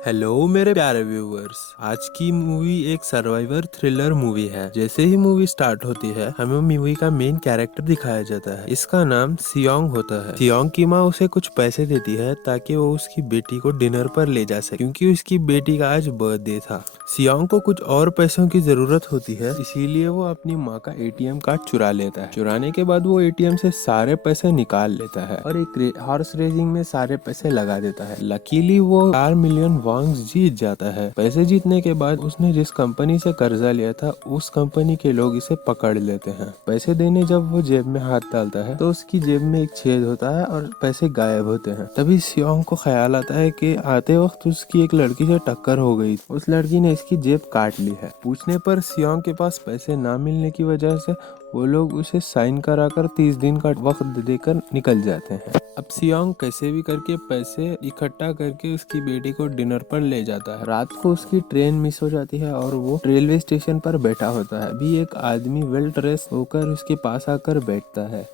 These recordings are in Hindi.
हेलो मेरे प्यारे व्यूअर्स। आज की मूवी एक सर्वाइवर थ्रिलर मूवी है। जैसे ही मूवी स्टार्ट होती है हमें मूवी का मेन कैरेक्टर दिखाया जाता है। इसका नाम सियोंग होता है। सियोंग की माँ उसे कुछ पैसे देती है ताकि वो उसकी बेटी को डिनर पर ले जा सके, क्योंकि उसकी बेटी का आज बर्थडे था। सियोंग को कुछ और पैसों की जरूरत होती है, इसीलिए वो अपनी माँ का एटीएम कार्ड चुरा लेता है। चुराने के बाद वो एटीएम से सारे पैसे निकाल लेता है और एक हॉर्स रेसिंग में सारे पैसे लगा देता है। लकीली वो 4 मिलियन वांग्स जीत जाता है। पैसे जीतने के बाद उसने जिस कंपनी से कर्जा लिया था उस कंपनी के लोग इसे पकड़ लेते हैं। पैसे देने जब वो जेब में हाथ डालता है तो उसकी जेब में एक छेद होता है और पैसे गायब होते हैं। तभी सियोंग को ख्याल आता है कि आते वक्त उसकी एक लड़की से टक्कर हो गई, उस लड़की ने इसकी जेब काट ली है। पूछने पर सियोंग के पास पैसे ना मिलने की वजह से वो लोग उसे साइन कराकर 30 दिन का वक्त देकर निकल जाते हैं। अब सियोंग कैसे भी करके पैसे इकट्ठा करके उसकी बेटी को डिनर पर ले जाता है। रात को उसकी ट्रेन मिस हो जाती है और वो रेलवे स्टेशन पर बैठा होता है। अभी एक आदमी वेल ड्रेस होकर उसके पास आकर बैठता है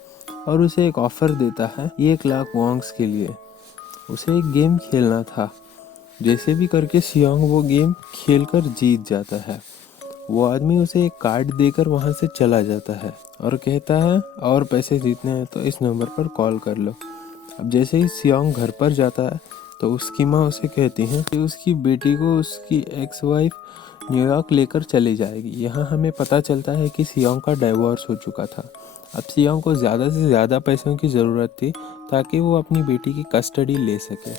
और उसे एक ऑफर देता है 1 लाख वॉन्ग्स के लिए। उसे एक गेम खेलना था। जैसे भी करके सियोंग वो गेम खेलकर जीत जाता है। वो आदमी उसे एक कार्ड देकर वहां से चला जाता है और कहता है और पैसे जीतने हैं तो इस नंबर पर कॉल कर लो। अब जैसे ही सियोंग घर पर जाता है तो उसकी माँ उसे कहती है कि उसकी बेटी को उसकी एक्स वाइफ न्यूयॉर्क लेकर चली जाएगी। यहाँ हमें पता चलता है कि सियोंग का डाइवोर्स हो चुका था। अब सियोंग को ज़्यादा से ज़्यादा पैसों की ज़रूरत थी ताकि वो अपनी बेटी की कस्टडी ले सके।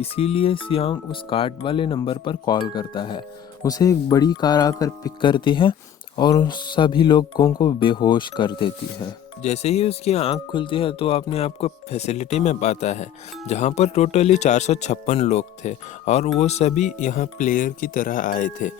इसीलिए सियांग उस कार्ड वाले नंबर पर कॉल करता है। उसे एक बड़ी कार आकर पिक करती है और सभी लोगों को बेहोश कर देती है। जैसे ही उसकी आंख खुलती है तो अपने आप को फैसिलिटी में पाता है, जहां पर टोटली 456 लोग थे और वो सभी यहाँ प्लेयर की तरह आए थे।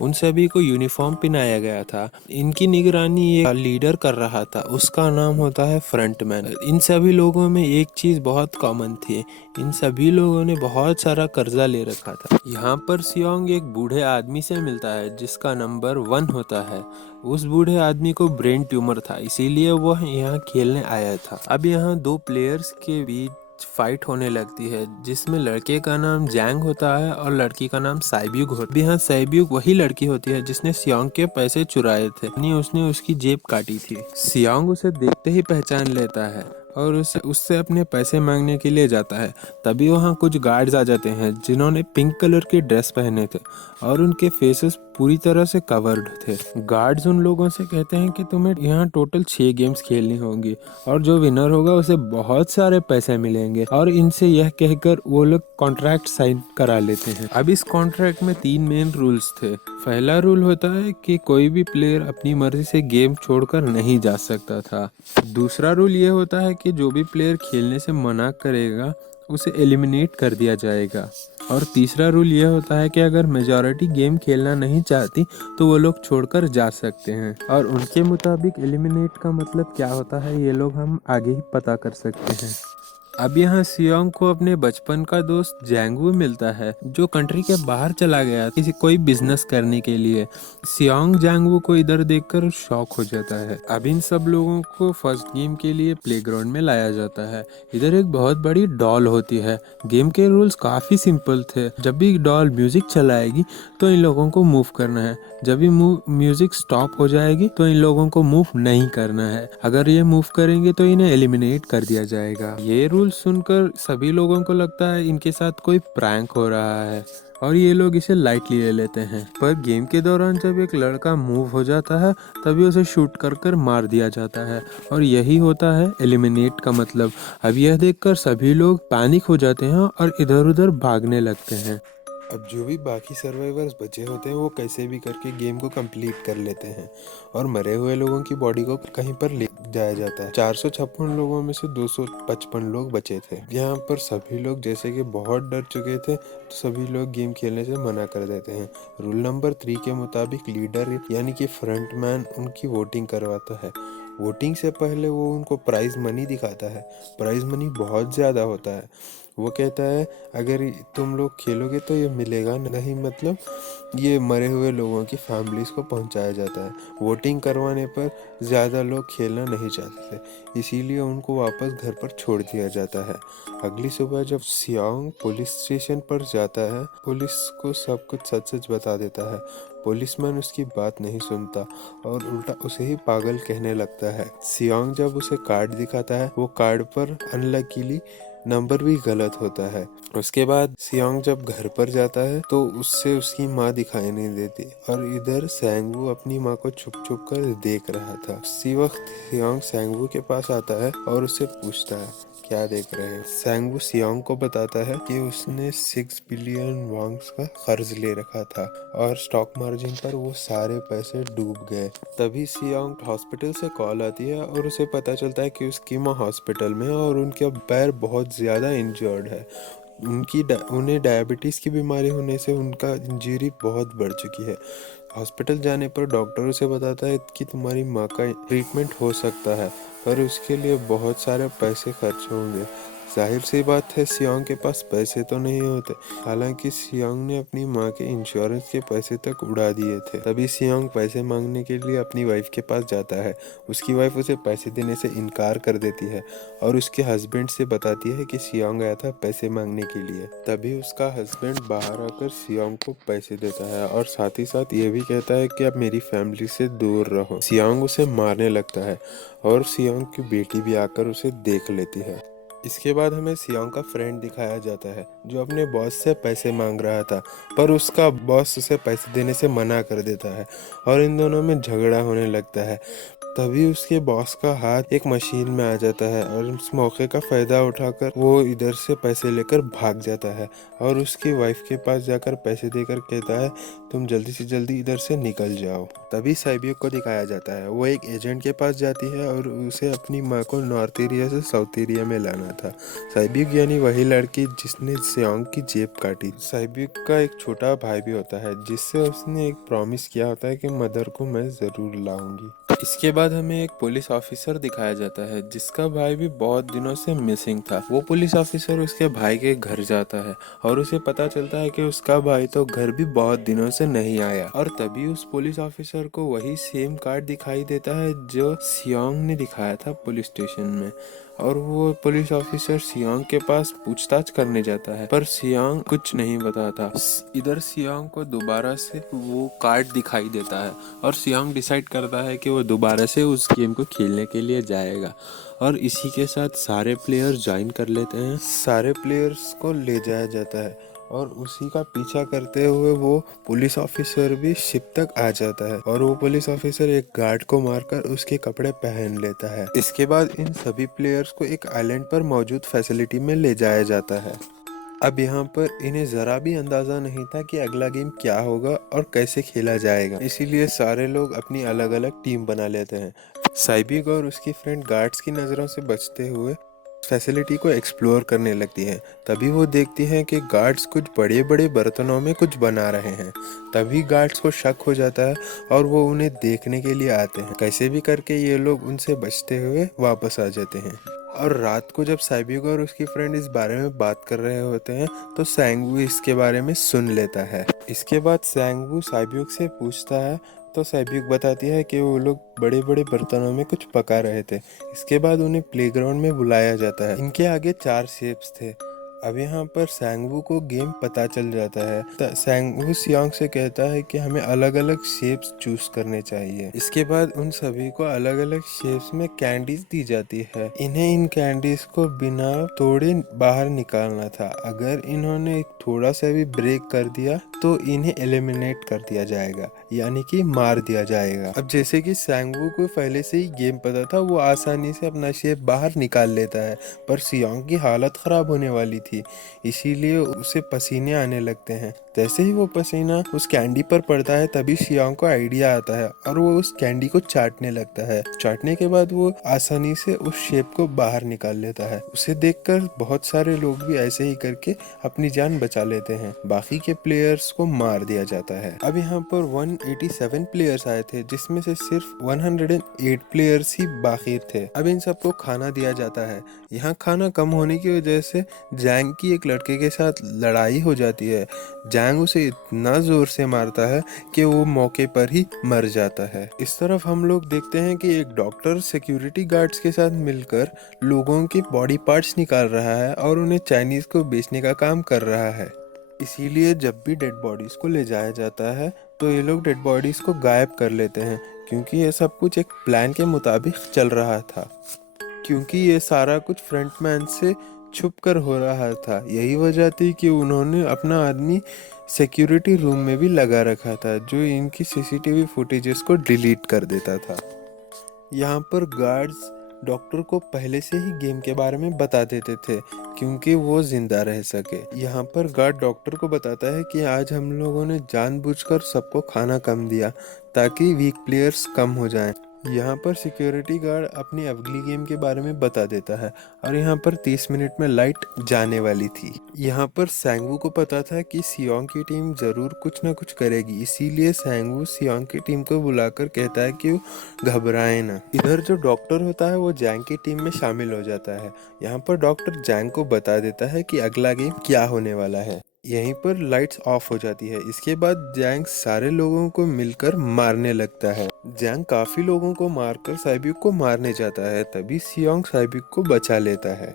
उन सभी को यूनिफॉर्म पहनाया गया था। इनकी निगरानी एक लीडर कर रहा था, उसका नाम होता है फ्रंटमैन। इन सभी लोगों में एक चीज बहुत कॉमन थी, इन सभी लोगों ने बहुत सारा कर्जा ले रखा था। यहाँ पर सियोंग एक बूढ़े आदमी से मिलता है जिसका नंबर 1 होता है। उस बूढ़े आदमी को ब्रेन ट्यूमर था, इसीलिए वह यहाँ खेलने आया था। अब यहाँ दो प्लेयर्स के बीच फाइट होने लगती है, जिसमें लड़के का नाम जैंग होता है और लड़की का नाम साइब्यूग होता है। यहाँ साइब्यूग वही लड़की होती है जिसने सियोंग के पैसे चुराए थे, यानी उसने उसकी जेब काटी थी। सियोंग उसे देखते ही पहचान लेता है और उससे अपने पैसे मांगने के लिए जाता है। तभी वहाँ कुछ गार्ड्स आ जाते हैं जिन्होंने पिंक कलर के ड्रेस पहने थे और उनके फेसेस पूरी तरह से कवर्ड थे। गार्ड्स उन लोगों से कहते हैं कि तुम्हें यहाँ टोटल 6 गेम्स खेलनी होंगी और जो विनर होगा उसे बहुत सारे पैसे मिलेंगे, और इनसे यह कहकर वो लोग कॉन्ट्रैक्ट साइन करा लेते हैं। अब इस कॉन्ट्रैक्ट में 3 मेन रूल्स थे। पहला रूल होता है कि कोई भी प्लेयर अपनी मर्जी से गेम छोड़कर नहीं जा सकता था। दूसरा रूल ये होता है कि जो भी प्लेयर खेलने से मना करेगा उसे एलिमिनेट कर दिया जाएगा। और तीसरा रूल ये होता है कि अगर मेजॉरिटी गेम खेलना नहीं चाहती तो वो लोग छोड़कर जा सकते हैं। और उनके मुताबिक एलिमिनेट का मतलब क्या होता है ये लोग हम आगे ही पता कर सकते हैं। अब यहाँ सियोंग को अपने बचपन का दोस्त जैंगू मिलता है, जो कंट्री के बाहर चला गया कोई बिजनेस करने के लिए। सियोंग जैंगू को इधर देखकर शॉक हो जाता है। अब इन सब लोगों को फर्स्ट गेम के लिए प्लेग्राउंड में लाया जाता है। इधर एक बहुत बड़ी डॉल होती है। गेम के रूल्स काफी सिंपल थे। जब भी डॉल म्यूजिक चलाएगी तो इन लोगों को मूव करना है, जब भी म्यूजिक स्टॉप हो जाएगी तो इन लोगों को मूव नहीं करना है। अगर ये मूव करेंगे तो इन्हें एलिमिनेट कर दिया जाएगा। ये रूल सुनकर सभी लोगों को लगता है इनके साथ कोई प्रैंक हो रहा है और ये लोग इसे लाइटली ले लेते हैं। पर गेम के दौरान जब एक लड़का मूव हो जाता है तभी उसे शूट कर मार दिया जाता है, और यही होता है एलिमिनेट का मतलब। अब यह देखकर सभी लोग पैनिक हो जाते हैं और इधर उधर भागने लगते हैं। अब जो भी बाकी सर्वाइवर्स बचे होते हैं वो कैसे भी करके गेम को कंप्लीट कर लेते हैं और मरे हुए लोगों की बॉडी को कहीं पर ले जाया जाता है। 456 लोगों में से 255 लोग बचे थे। यहाँ पर सभी लोग जैसे कि बहुत डर चुके थे तो सभी लोग गेम खेलने से मना कर देते हैं। रूल नंबर 3 के मुताबिक लीडर यानी कि फ्रंटमैन उनकी वोटिंग करवाता है। वोटिंग से पहले वो उनको प्राइज मनी दिखाता है। प्राइज मनी बहुत ज़्यादा होता है। वो कहता है अगर तुम लोग खेलोगे तो ये मिलेगा नहीं, मतलब ये मरे हुए लोगों की फैमिलीज को पहुंचाया जाता है। वोटिंग करवाने पर ज़्यादा लोग खेलना नहीं चाहते थे, इसीलिए उनको वापस घर पर छोड़ दिया जाता है। अगली सुबह जब सियांग पुलिस स्टेशन पर जाता है, पुलिस को सब कुछ सच सच बता देता है। पुलिसमैन उसकी बात नहीं सुनता और उल्टा उसे ही पागल कहने लगता है। सियांग जब उसे कार्ड दिखाता है, वो कार्ड पर अनलकीली नंबर भी गलत होता है। उसके बाद सियांग जब घर पर जाता है तो उससे उसकी माँ दिखाई नहीं देती और इधर सैंगवू अपनी माँ को छुप छुप कर देख रहा था। उसी वक्त सियांग सैंगवू के पास आता है और उससे पूछता है क्या देख रहे हैं। सैंगवू सियांग को बताता है कि उसने 6 बिलियन वॉन्ग्स का कर्ज ले रखा था और स्टॉक मार्जिन पर वो सारे पैसे डूब गए। तभी सियांग हॉस्पिटल से कॉल आती है और उसे पता चलता है कि उसकी माँ हॉस्पिटल में है और उनका पैर बहुत ज़्यादा इंजर्ड है। उन्हें डायबिटीज़ की बीमारी होने से उनका इंजरी बहुत बढ़ चुकी है। हॉस्पिटल जाने पर डॉक्टर उसे बताता है कि तुम्हारी माँ का ट्रीटमेंट हो सकता है, पर उसके लिए बहुत सारे पैसे खर्च होंगे। जाहिर सी बात है सियांग के पास पैसे तो नहीं होते, हालांकि सियांग ने अपनी माँ के इंश्योरेंस के पैसे तक उड़ा दिए थे। तभी सियांग पैसे मांगने के लिए अपनी वाइफ के पास जाता है। उसकी वाइफ उसे पैसे देने से इनकार कर देती है और उसके हस्बैंड से बताती है कि सियांग आया था पैसे मांगने के लिए। तभी उसका हस्बैंड बाहर आकर सियांग को पैसे देता है और साथ ही साथ ये भी कहता है कि अब मेरी फैमिली से दूर रहो। सियांग उसे मारने लगता है और सियांग की बेटी भी आकर उसे देख लेती है। इसके बाद हमें सियांग का फ्रेंड दिखाया जाता है जो अपने बॉस से पैसे मांग रहा था, पर उसका बॉस उसे पैसे देने से मना कर देता है और इन दोनों में झगड़ा होने लगता है। तभी उसके बॉस का हाथ एक मशीन में आ जाता है और उस मौके का फायदा उठाकर वो इधर से पैसे लेकर भाग जाता है और उसकी वाइफ के पास जाकर पैसे देकर कहता है तुम जल्दी से जल्दी इधर से निकल जाओ। तभी साइबियक को दिखाया जाता है, वो एक एजेंट के पास जाती है और उसे अपनी माँ को नॉर्थ एरिया से साउथ एरिया में लाना था। साइबियक यानी वही लड़की जिसने सियांग की जेब काटी। साइबियक का एक छोटा भाई भी होता है जिससे उसने एक प्रॉमिस किया होता है कि मदर को मैं जरूर लाऊंगी। इसके बाद हमें एक पुलिस ऑफिसर दिखाया जाता है जिसका भाई भी बहुत दिनों से मिसिंग था। वो पुलिस ऑफिसर उसके भाई के घर जाता है और उसे पता चलता है कि उसका भाई तो घर भी बहुत दिनों से नहीं आया और तभी उस पुलिस ऑफिसर को वही सेम कार्ड दिखाई देता है जो सियांग ने दिखाया था पुलिस स्टेशन में और वो पुलिस ऑफिसर सियांग के पास पूछताछ करने जाता है, पर सियांग कुछ नहीं बताता। इधर सियांग को दोबारा से वो कार्ड दिखाई देता है और सियांग डिसाइड करता है कि वो दोबारा से उस गेम को खेलने के लिए जाएगा और इसी के साथ सारे प्लेयर्स ज्वाइन कर लेते हैं। सारे प्लेयर्स को ले जाया जाता है और उसी का पीछा करते हुए वो पुलिस ऑफिसर भी शिप तक आ जाता है और वो पुलिस ऑफिसर एक गार्ड को मारकर उसके कपड़े पहन लेता है। इसके बाद इन सभी प्लेयर्स को एक आइलैंड पर मौजूद फैसिलिटी में ले जाया जाता है। अब यहाँ पर इन्हें जरा भी अंदाजा नहीं था कि अगला गेम क्या होगा और कैसे खेला जाएगा, इसीलिए सारे लोग अपनी अलग अलग टीम बना लेते हैं। साइबिक और उसकी फ्रेंड गार्ड्स की नज़रों से बचते हुए फैसिलिटी को एक्सप्लोर करने लगती है। तभी वो देखती हैं कि गार्ड्स कुछ बड़े बड़े बर्तनों में कुछ बना रहे हैं। तभी गार्ड्स को शक हो जाता है और वो उन्हें देखने के लिए आते हैं। कैसे भी करके ये लोग उनसे बचते हुए वापस आ जाते हैं और रात को जब साइबिक और उसकी फ्रेंड इस बारे में बात कर रहे होते हैं तो सैंगवू इसके बारे में सुन लेता है। इसके बाद सैंगवू साइबिक से पूछता है तो साइबिक बताती है कि वो लोग बड़े बड़े बर्तनों में कुछ पका रहे थे। इसके बाद उन्हें प्लेग्राउंड में बुलाया जाता है। इनके आगे 4 शेप्स थे। अब यहाँ पर सैंगवू को गेम पता चल जाता है। सैंगवू सियांग से कहता है कि हमें अलग अलग शेप्स चूज करने चाहिए। इसके बाद उन सभी को अलग अलग शेप्स में कैंडीज दी जाती है। इन्हें इन कैंडीज को बिना तोड़े बाहर निकालना था। अगर इन्होंने थोड़ा सा भी ब्रेक कर दिया तो इन्हें एलिमिनेट कर दिया जाएगा, यानी कि मार दिया जाएगा। अब जैसे कि सैंगवू को पहले से ही गेम पता था, वो आसानी से अपना शेप बाहर निकाल लेता है, पर सियांग की हालत खराब होने वाली थी, इसीलिए उसे पसीने आने लगते हैं। जैसे ही वो पसीना उस कैंडी पर पड़ता है तभी शियांग को आइडिया आता है और वो उस कैंडी को चाटने लगता है। चाटने के बाद वो आसानी से उस शेप को बाहर निकाल लेता है। उसे देखकर बहुत सारे लोग भी ऐसे ही करके अपनी जान बचा लेते हैं। बाकी के प्लेयर्स को मार दिया जाता है। अब यहाँ पर 187 प्लेयर्स आए थे जिसमें से सिर्फ 108 प्लेयर्स ही बाकी थे। अब इन सबको खाना दिया जाता है। यहाँ खाना कम होने की वजह से जैंग की एक लड़के के साथ लड़ाई हो जाती है। जैंग उसे इतना जोर से मारता है कि वो मौके पर ही मर जाता है। इस तरफ हम लोग देखते हैं कि एक डॉक्टर सिक्योरिटी गार्ड्स के साथ मिलकर लोगों के बॉडी पार्ट्स निकाल रहा है और उन्हें चाइनीज को बेचने का काम कर रहा है। इसीलिए जब भी डेड बॉडीज को ले जाया जाता है तो ये लोग डेड बॉडीज को गायब कर लेते हैं, क्योंकि ये सब कुछ एक प्लान के मुताबिक चल रहा था। क्योंकि ये सारा कुछ फ्रंटमैन से छुप कर हो रहा था। यही वजह थी कि उन्होंने अपना आदमी सिक्योरिटी रूम में भी लगा रखा था जो इनकी सीसीटीवी फुटेजेस को डिलीट कर देता था। यहाँ पर गार्ड्स डॉक्टर को पहले से ही गेम के बारे में बता देते थे क्योंकि वो जिंदा रह सके। यहाँ पर गार्ड डॉक्टर को बताता है कि आज हम लोगों ने जानबूझकर सबको खाना कम दिया ताकि वीक प्लेयर्स कम हो जाएं। यहाँ पर सिक्योरिटी गार्ड अपनी अगली गेम के बारे में बता देता है और यहाँ पर 30 मिनट में लाइट जाने वाली थी। यहाँ पर सैंगवू को पता था कि सियोंग की टीम जरूर कुछ ना कुछ करेगी, इसीलिए सैंगवू सियोंग की टीम को बुलाकर कहता है कि वो घबराए ना। इधर जो डॉक्टर होता है वो जैंग की टीम में शामिल हो जाता है। यहाँ पर डॉक्टर जैंग को बता देता है कि अगला गेम क्या होने वाला है। यहीं पर लाइट्स ऑफ हो जाती है। इसके बाद जैंग सारे लोगों को मिलकर मारने लगता है। जैंग काफी लोगों को मारकर साइब्यूक को मारने जाता है, तभी सियोंग साइब्यूक को बचा लेता है।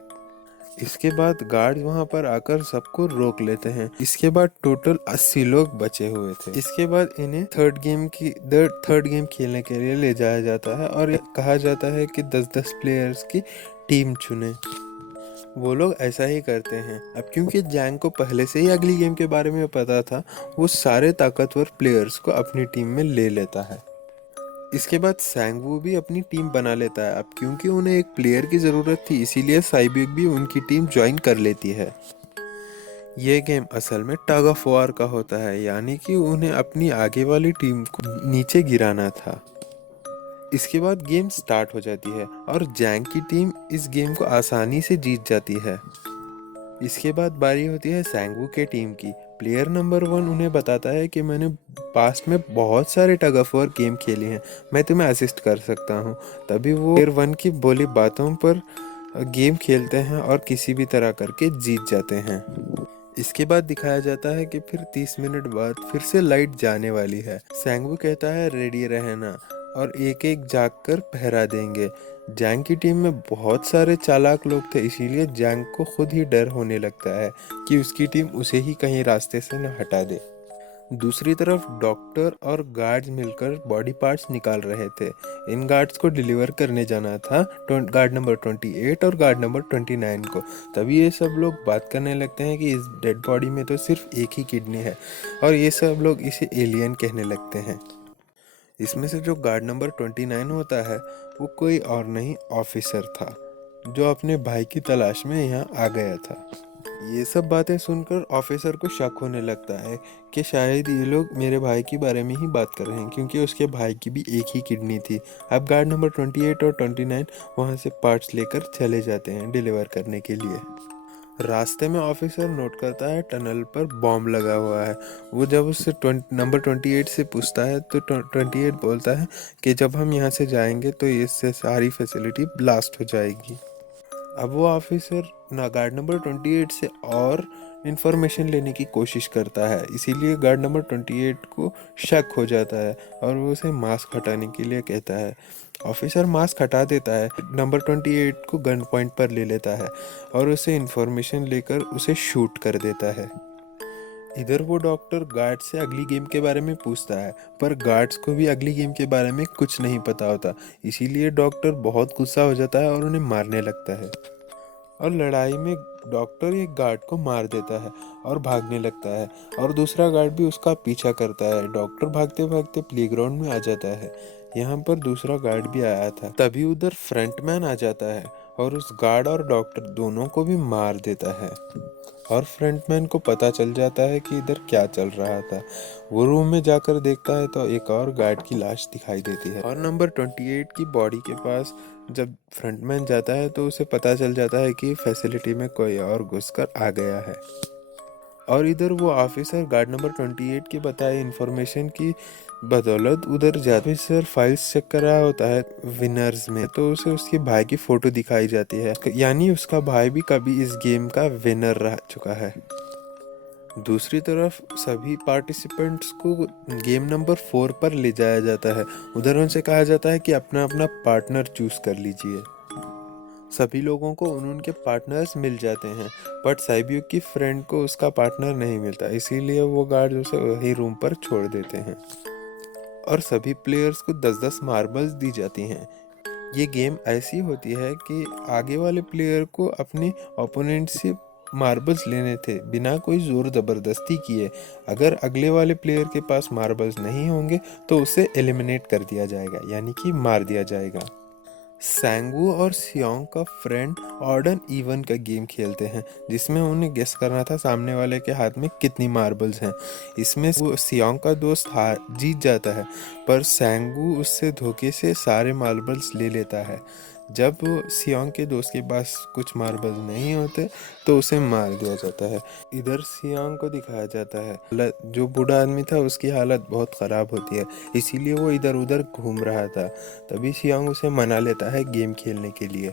इसके बाद गार्ड वहां पर आकर सबको रोक लेते हैं। इसके बाद टोटल 80 लोग बचे हुए थे। इसके बाद इन्हें थर्ड गेम खेलने के लिए ले जाया जाता है और कहा जाता है कि 10-10 प्लेयर्स की टीम चुने। वो लोग ऐसा ही करते हैं। अब क्योंकि जैंग को पहले से ही अगली गेम के बारे में पता था, वो सारे ताकतवर प्लेयर्स को अपनी टीम में ले लेता है। इसके बाद सैंगवू भी अपनी टीम बना लेता है। अब क्योंकि उन्हें एक प्लेयर की ज़रूरत थी, इसीलिए साइब्यूक भी उनकी टीम ज्वाइन कर लेती है। ये गेम असल में टग ऑफ वॉर का होता है, यानी कि उन्हें अपनी आगे वाली टीम को नीचे गिराना था। इसके बाद गेम स्टार्ट हो जाती है और जैंग की टीम इस गेम को आसानी से जीत जाती है। इसके बाद बारी होती है सैंगवू के टीम की। प्लेयर नंबर 1 उन्हें बताता है कि मैंने पास्ट में बहुत सारे टग ऑफ वॉर गेम खेले हैं, मैं तुम्हें असिस्ट कर सकता हूँ। तभी वो प्लेयर 1 की बोली बातों पर गेम खेलते हैं और किसी भी तरह करके जीत जाते हैं। इसके बाद दिखाया जाता है कि फिर 30 मिनट बाद फिर से लाइट जाने वाली है। सैंगवू कहता है रेडी रहना और एक एक जाकर पहरा देंगे। जैंग की टीम में बहुत सारे चालाक लोग थे, इसीलिए जैंग को खुद ही डर होने लगता है कि उसकी टीम उसे ही कहीं रास्ते से न हटा दे। दूसरी तरफ डॉक्टर और गार्ड्स मिलकर बॉडी पार्ट्स निकाल रहे थे। इन गार्ड्स को डिलीवर करने जाना था गार्ड नंबर 28 और गार्ड नंबर 29 को। तभी ये सब लोग बात करने लगते हैं कि इस डेड बॉडी में तो सिर्फ एक ही किडनी है और ये सब लोग इसे एलियन कहने लगते हैं। इसमें से जो गार्ड नंबर 29 होता है वो कोई और नहीं ऑफिसर था जो अपने भाई की तलाश में यहाँ आ गया था। ये सब बातें सुनकर ऑफिसर को शक होने लगता है कि शायद ये लोग मेरे भाई के बारे में ही बात कर रहे हैं, क्योंकि उसके भाई की भी एक ही किडनी थी। अब गार्ड नंबर 28 और 29 वहाँ से पार्ट्स लेकर चले जाते हैं डिलीवर करने के लिए। रास्ते में ऑफिसर नोट करता है टनल पर बॉम्ब लगा हुआ है। वो जब उससे नंबर 28 से पूछता है तो 28 बोलता है कि जब हम यहाँ से जाएंगे तो इससे सारी फैसिलिटी ब्लास्ट हो जाएगी। अब वो ऑफिसर गार्ड नंबर 28 से और इंफॉर्मेशन लेने की कोशिश करता है, इसीलिए गार्ड नंबर 28 को शक हो जाता है और वो उसे मास्क हटाने के लिए कहता है। ऑफिसर मास्क हटा देता है, नंबर 28 को गन पॉइंट पर ले लेता है और उसे इंफॉर्मेशन लेकर उसे शूट कर देता है। इधर वो डॉक्टर गार्ड से अगली गेम के बारे में पूछता है, पर गार्ड्स को भी अगली गेम के बारे में कुछ नहीं पता होता, इसीलिए डॉक्टर बहुत गुस्सा हो जाता है और उन्हें मारने लगता है। और लड़ाई में डॉक्टर एक गार्ड को मार देता है और भागने लगता है और दूसरा गार्ड भी उसका पीछा करता है। डॉक्टर भागते भागते प्लेग्राउंड में आ जाता है। यहाँ पर दूसरा गार्ड भी आया था। तभी उधर फ्रंटमैन आ जाता है और उस गार्ड और डॉक्टर दोनों को भी मार देता है। और फ्रंटमैन को पता चल जाता है कि इधर क्या चल रहा था। वो रूम में जाकर देखता है तो एक और गार्ड की लाश दिखाई देती है। और नंबर 28 की बॉडी के पास जब फ्रंटमैन जाता है तो उसे पता चल जाता है कि फैसिलिटी में कोई और घुसकर आ गया है। और इधर वो ऑफिसर गार्ड नंबर 28 के बताए इन्फॉर्मेशन की बदौलत उधर जाता है। ऑफिसर फाइल्स चेक कर रहा होता है विनर्स में, तो उसे उसके भाई की फोटो दिखाई जाती है, यानी उसका भाई भी कभी इस गेम का विनर रह चुका है। दूसरी तरफ सभी पार्टिसिपेंट्स को गेम नंबर 4 पर ले जाया जाता है। उधर उनसे कहा जाता है कि अपना अपना पार्टनर चूज कर लीजिए। सभी लोगों को उनके पार्टनर्स मिल जाते हैं, बट साइब्यूक की फ्रेंड को उसका पार्टनर नहीं मिलता, इसीलिए वो गार्ड उसे वही रूम पर छोड़ देते हैं। और सभी प्लेयर्स को 10-10 मार्बल्स दी जाती हैं। ये गेम ऐसी होती है कि आगे वाले प्लेयर को अपने ओपोनेंट से मार्बल्स लेने थे बिना कोई जोर जबरदस्ती किए। अगर अगले वाले प्लेयर के पास मार्बल्स नहीं होंगे तो उसे एलिमिनेट कर दिया जाएगा, यानी कि मार दिया जाएगा। सैंगू और सियोंग का फ्रेंड ऑर्डन इवन का गेम खेलते हैं, जिसमें उन्हें गेस करना था सामने वाले के हाथ में कितनी मार्बल्स हैं। इसमें वो सियोंग का दोस्त हार जीत जाता है, पर सैंगू उससे धोखे से सारे मार्बल्स ले लेता है। जब सियोंग के दोस्त के पास कुछ मार्बल्स नहीं होते तो उसे मार दिया जाता है। इधर सियोंग को दिखाया जाता है जो बूढ़ा आदमी था उसकी हालत बहुत ख़राब होती है, इसीलिए वो इधर उधर घूम रहा था। तभी सियोंग उसे मना लेता है गेम खेलने के लिए।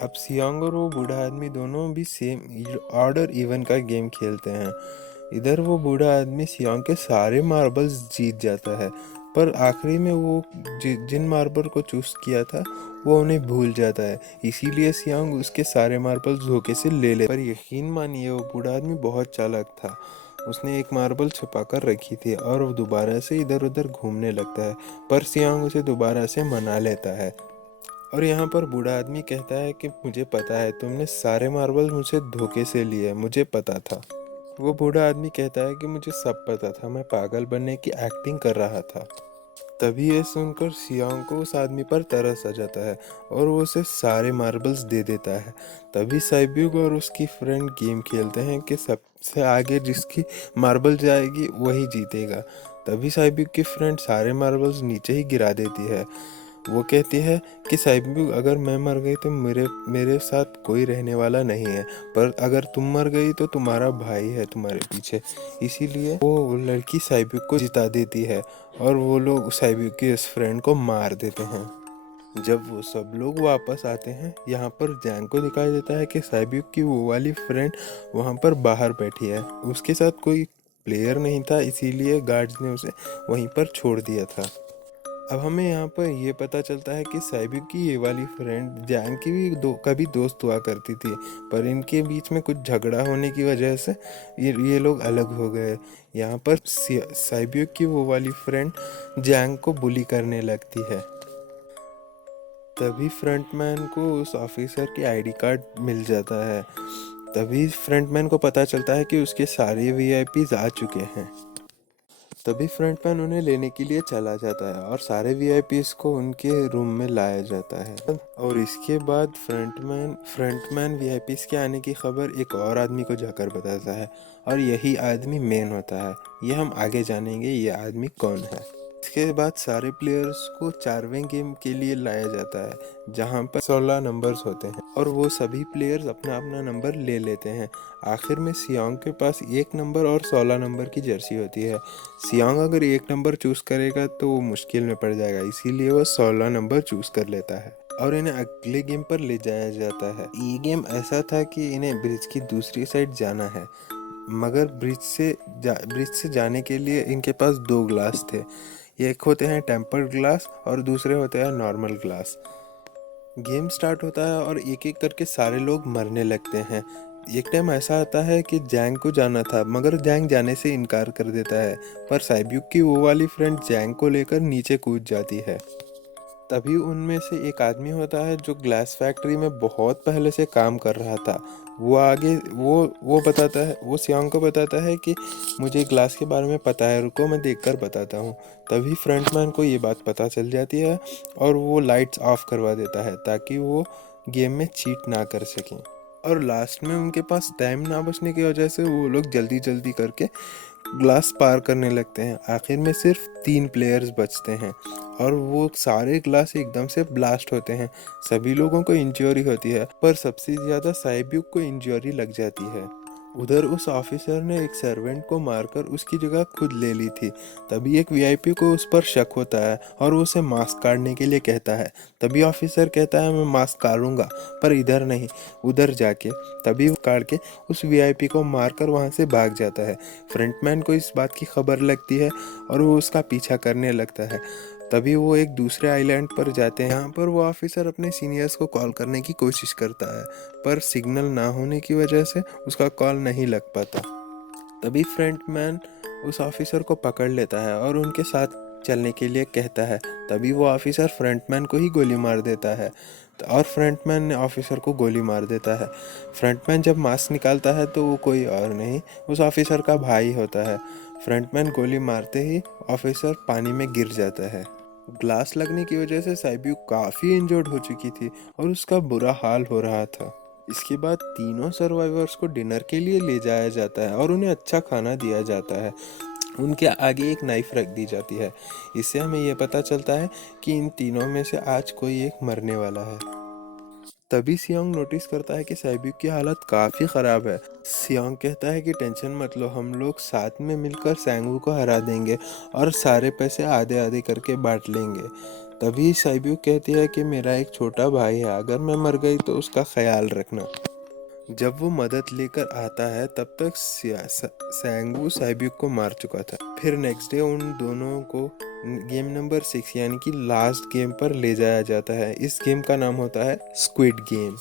अब सियोंग और वो बूढ़ा आदमी दोनों भी सेम ऑर्डर इवन का गेम खेलते हैं। इधर वो बूढ़ा आदमी सियोंग के सारे मार्बल्स जीत जाता है, पर आखिरी में वो जिन मार्बल को चूज किया था वो उन्हें भूल जाता है, इसीलिए सियोंग उसके सारे मार्बल्स धोखे से ले ले। पर यकीन मानिए वो बूढ़ा आदमी बहुत चालाक था। उसने एक मार्बल छुपा कर रखी थी और वो दोबारा से इधर उधर घूमने लगता है, पर सियोंग उसे दोबारा से मना लेता है। और यहाँ पर बूढ़ा आदमी कहता है कि मुझे पता है तुमने सारे मार्बल मुझसे धोखे से लिए, मुझे पता था। वो बूढ़ा आदमी कहता है कि मुझे सब पता था, मैं पागल बनने की एक्टिंग कर रहा था। तभी ये सुनकर सियोंग को उस आदमी पर तरस आ जाता है और वो उसे सारे मार्बल्स दे देता है। तभी साइब्यूग और उसकी फ्रेंड गेम खेलते हैं कि सबसे आगे जिसकी मार्बल जाएगी वही जीतेगा। तभी साइब्यूग की फ्रेंड सारे मार्बल्स नीचे ही गिरा देती है। वो कहती है कि साइब्यूग अगर मैं मर गई तो मेरे साथ कोई रहने वाला नहीं है, पर अगर तुम मर गई तो तुम्हारा भाई है तुम्हारे पीछे। इसीलिए वो लड़की साइब्यूग को जिता देती है और वो लोग साइब्यूग के इस फ्रेंड को मार देते हैं। जब वो सब लोग वापस आते हैं, यहाँ पर जैंग को दिखाई देता है कि साइब्यूग की वो वाली फ्रेंड वहाँ पर बाहर बैठी है। उसके साथ कोई प्लेयर नहीं था, इसीलिए गार्ड्स ने उसे वहीं पर छोड़ दिया था। अब हमें यहाँ पर ये पता चलता है कि साइब्यूग की ये वाली फ्रेंड जैंग की भी कभी दोस्त हुआ करती थी, पर इनके बीच में कुछ झगड़ा होने की वजह से ये लोग अलग हो गए। यहाँ पर साइब्यूग की वो वाली फ्रेंड जैंग को बुली करने लगती है। तभी फ्रंटमैन को उस ऑफिसर की आईडी कार्ड मिल जाता है। तभी फ्रंटमैन को पता चलता है कि उसके सारे वीआईपीज आ चुके हैं। तभी फ्रंटमैन उन्हें लेने के लिए चला जाता है और सारे वीआईपीज को उनके रूम में लाया जाता है। और इसके बाद फ्रंटमैन वीआईपीज के आने की खबर एक और आदमी को जाकर बताता है, और यही आदमी मेन होता है। ये हम आगे जानेंगे ये आदमी कौन है। इसके बाद सारे प्लेयर्स को 4वें गेम के लिए लाया जाता है, जहां पर 16 नंबर्स होते हैं और वो सभी प्लेयर्स अपना अपना नंबर ले लेते हैं। आखिर में सियोंग के पास 1 नंबर और 16 नंबर की जर्सी होती है। सियोंग अगर 1 नंबर चूज करेगा तो वो मुश्किल में पड़ जाएगा, इसीलिए वो 16 नंबर चूज कर लेता है और इन्हें अगले गेम पर ले जाया जाता है। ये गेम ऐसा था कि इन्हें ब्रिज की दूसरी साइड जाना है, मगर ब्रिज से जाने के लिए इनके पास 2 ग्लास थे। एक होते हैं टेम्पर्ड ग्लास और दूसरे होते हैं नॉर्मल ग्लास। गेम स्टार्ट होता है और एक एक करके सारे लोग मरने लगते हैं। एक टाइम ऐसा आता है कि जैंग को जाना था, मगर जैंग जाने से इनकार कर देता है, पर साइब्यूग की वो वाली फ्रेंड जैंग को लेकर नीचे कूद जाती है। तभी उनमें से एक आदमी होता है जो ग्लास फैक्ट्री में बहुत पहले से काम कर रहा था। वो आगे वो बताता है, वो सियांग को बताता है कि मुझे ग्लास के बारे में पता है, रुको मैं देखकर बताता हूँ। तभी फ्रंटमैन को ये बात पता चल जाती है और वो लाइट्स ऑफ करवा देता है ताकि वो गेम में चीट ना कर सकें। और लास्ट में उनके पास टाइम ना बचने की वजह से वो लोग जल्दी जल्दी करके ग्लास पार करने लगते हैं। आखिर में सिर्फ 3 प्लेयर्स बचते हैं और वो सारे ग्लास एकदम से ब्लास्ट होते हैं। सभी लोगों को इंजरी होती है, पर सबसे ज्यादा साइब्यूक को इंजरी लग जाती है। उधर उस ऑफिसर ने एक सर्वेंट को मारकर उसकी जगह खुद ले ली थी। तभी एक वीआईपी को उस पर शक होता है और वो उसे मास्क काटने के लिए कहता है। तभी ऑफिसर कहता है मैं मास्क काटूंगा, पर इधर नहीं, उधर जाके। तभी वो काट के उस वीआईपी को मारकर वहां से भाग जाता है। फ्रंटमैन को इस बात की खबर लगती है और वो उसका पीछा करने लगता है। तभी वो एक दूसरे आइलैंड पर जाते हैं। यहाँ पर वो ऑफिसर अपने सीनियर्स को कॉल करने की कोशिश करता है, पर सिग्नल ना होने की वजह से उसका कॉल नहीं लग पाता। तभी फ्रंटमैन उस ऑफिसर को पकड़ लेता है और उनके साथ चलने के लिए कहता है। तभी वो ऑफिसर फ्रंटमैन को ही गोली मार देता है और फ्रंटमैन ने ऑफिसर को गोली मार देता है। फ्रंटमैन जब मास्क निकालता है तो वो कोई और नहीं, उस ऑफिसर का भाई होता है। फ्रंटमैन गोली मारते ही ऑफिसर पानी में गिर जाता है। ग्लास लगने की वजह से साइब्यू काफ़ी इंजर्ड हो चुकी थी और उसका बुरा हाल हो रहा था। इसके बाद तीनों सर्वाइवर्स को डिनर के लिए ले जाया जाता है और उन्हें अच्छा खाना दिया जाता है। उनके आगे एक नाइफ रख दी जाती है। इससे हमें यह पता चलता है कि इन तीनों में से आज कोई एक मरने वाला है। तभी सियोंग नोटिस करता है कि साइब्यू की हालत काफ़ी ख़राब है। सियोंग कहता है कि टेंशन मत लो, हम लोग साथ में मिलकर सैंगवू को हरा देंगे और सारे पैसे आधे आधे करके बांट लेंगे। तभी साइब्यू कहती है कि मेरा एक छोटा भाई है, अगर मैं मर गई तो उसका ख्याल रखना। जब वो मदद लेकर आता है तब तक सैंगवू साइब्यू को मार चुका था। फिर नेक्स्ट डे उन दोनों को गेम नंबर 6 यानी कि लास्ट गेम पर ले जाया जाता है। इस गेम का नाम होता है स्क्विड गेम।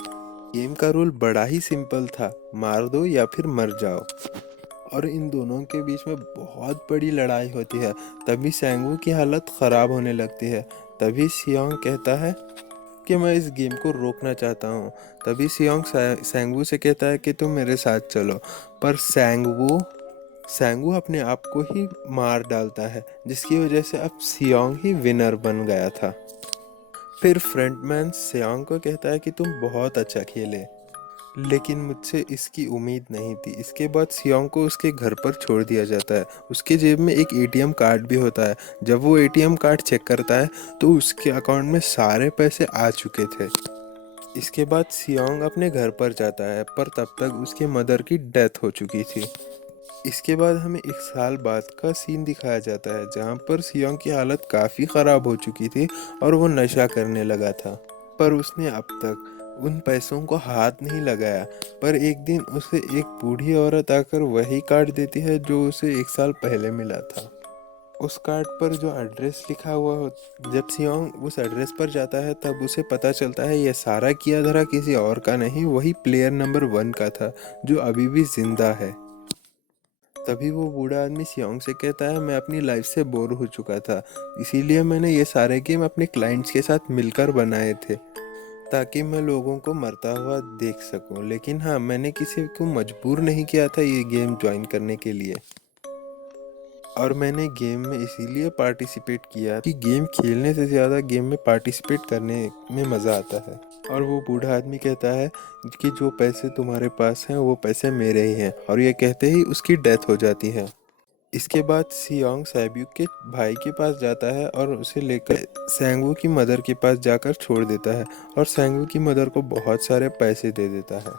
गेम का रूल बड़ा ही सिंपल था, मार दो या फिर मर जाओ। और इन दोनों के बीच में बहुत बड़ी लड़ाई होती है। तभी सैंगवू की हालत खराब होने लगती है। तभी सियोंग कहता है कि मैं इस गेम को रोकना चाहता हूँ। तभी सियोंग सैंगवू से कहता है कि तुम मेरे साथ चलो, पर सैंगवू अपने आप को ही मार डालता है, जिसकी वजह से अब सियोंग ही विनर बन गया था। फिर फ्रंटमैन सियोंग को कहता है कि तुम बहुत अच्छा खेले, लेकिन मुझसे इसकी उम्मीद नहीं थी। इसके बाद सियोंग को उसके घर पर छोड़ दिया जाता है। उसके जेब में एक एटीएम कार्ड भी होता है। जब वो एटीएम कार्ड चेक करता है तो उसके अकाउंट में सारे पैसे आ चुके थे। इसके बाद सियोंग अपने घर पर जाता है, पर तब तक उसके मदर की डेथ हो चुकी थी। इसके बाद हमें 1 साल बाद का सीन दिखाया जाता है, जहाँ पर सियोंग की हालत काफ़ी ख़राब हो चुकी थी और वो नशा करने लगा था। पर उसने अब तक उन पैसों को हाथ नहीं लगाया। पर एक दिन उसे एक बूढ़ी औरत आकर वही कार्ड देती है जो उसे 1 साल पहले मिला था। उस कार्ड पर जो एड्रेस लिखा हुआ हो, जब सियोंग उस एड्रेस पर जाता है तब उसे पता चलता है ये सारा किया धरा किसी और का नहीं, वही प्लेयर नंबर 1 का था जो अभी भी जिंदा है। तभी वो बूढ़ा आदमी सियोंग से कहता है मैं अपनी लाइफ से बोर हो चुका था, इसीलिए मैंने ये सारे गेम अपने क्लाइंट्स के साथ मिलकर बनाए थे ताकि मैं लोगों को मरता हुआ देख सकूं। लेकिन हाँ, मैंने किसी को मजबूर नहीं किया था ये गेम ज्वाइन करने के लिए। और मैंने गेम में इसीलिए पार्टिसिपेट किया कि गेम खेलने से ज़्यादा गेम में पार्टिसिपेट करने में मज़ा आता है। और वो बूढ़ा आदमी कहता है कि जो पैसे तुम्हारे पास हैं वो पैसे मेरे ही हैं, और ये कहते ही उसकी डेथ हो जाती है। इसके बाद सियोंग सैब्यू के भाई के पास जाता है और उसे लेकर सैंगवू की मदर के पास जाकर छोड़ देता है और सैंगवू की मदर को बहुत सारे पैसे दे देता है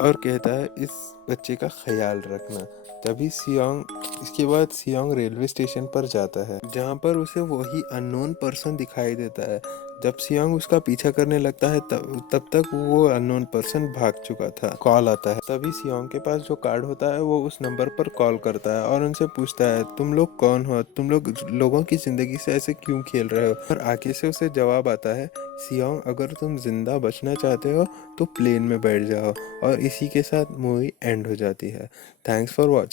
और कहता है इस बच्चे का ख्याल रखना। तभी इसके बाद सियोंग रेलवे स्टेशन पर जाता है, जहाँ पर उसे वही अननोन पर्सन दिखाई देता है। जब सियोंग उसका पीछा करने लगता है तब तक वो अननोन पर्सन भाग चुका था। कॉल आता है, तभी सियोंग के पास जो कार्ड होता है वो उस नंबर पर कॉल करता है और उनसे पूछता है तुम लोग कौन हो, तुम लोग लोगों की जिंदगी से ऐसे क्यों खेल रहे हो। और आगे से उसे जवाब आता है सियोंग, अगर तुम जिंदा बचना चाहते हो तो प्लेन में बैठ जाओ। और इसी के साथ मूवी एंड हो जाती है। Thanks for watching.